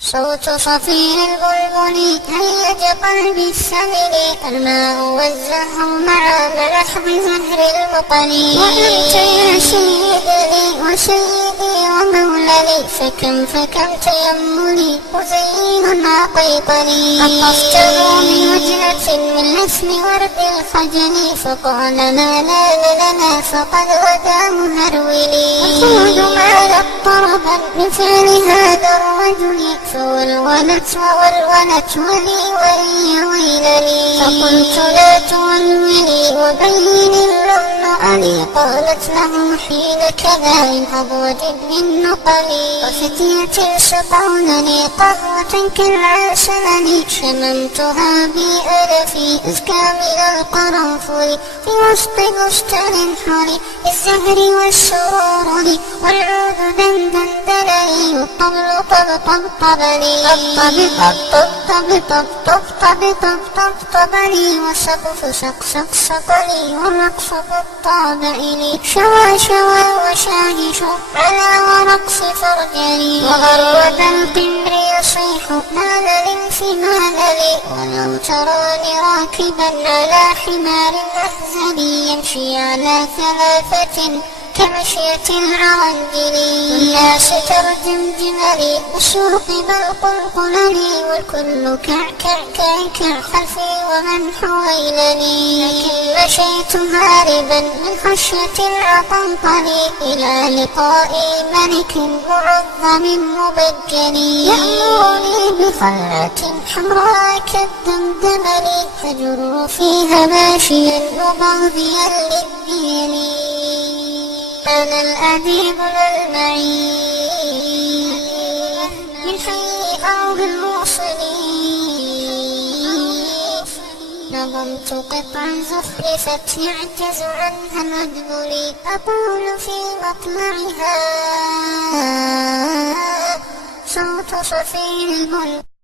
صوت صفير البلبل هيج قلبي السمل، الماء والزهر مع لحظ زهر المطل. وأنت يا سيدي وسيدي ومولدي، فكم تيملي وزين عقيقلي. قطفته من وجنة من لسم ورد الخجل، فقال ما لنا فقد غدا مهرولي. أخوض ما طربا من فعل هذا الرجل، فولولت ولي ويلني. فقلت لا تولولي وبين اللؤلؤ، قالت له حين كذا إن أضوجد من نقلي. وفتية سقونني قهوة كالعسل، شممتها بألفي أزكى من القرنفل، في وسط بستان حري الزهر والسرور لي، والعود دندن دلي، والطبل طبطبني. طبطبني والسقف سقسقني، والرقص بالطابع شوى وشاهش على ورقص فرجلي. وغرد القمر يصيح نال الانفمال لي، ولو تراني راكبا على حمار أهزلي، يمشي على ثلاثة كمشية العرندل. الناس ترجم جملي بالسوق بالقلقلني، والكل كع خلفي ومن حويلني. لكن مشيت هاربا من خشية العطنطل، إلى لقاء ملك معظم مبجل، يأمرني بخلة حمراء كالدمدمل، فجر فيها ماشيا مباغيا للدين. أنا الأديب المعين من حي أرض الموصلين، نظمت قطعا زخرفت يعجز عنها مدبولي، أقول في مطلعها صوت صفير البلبل.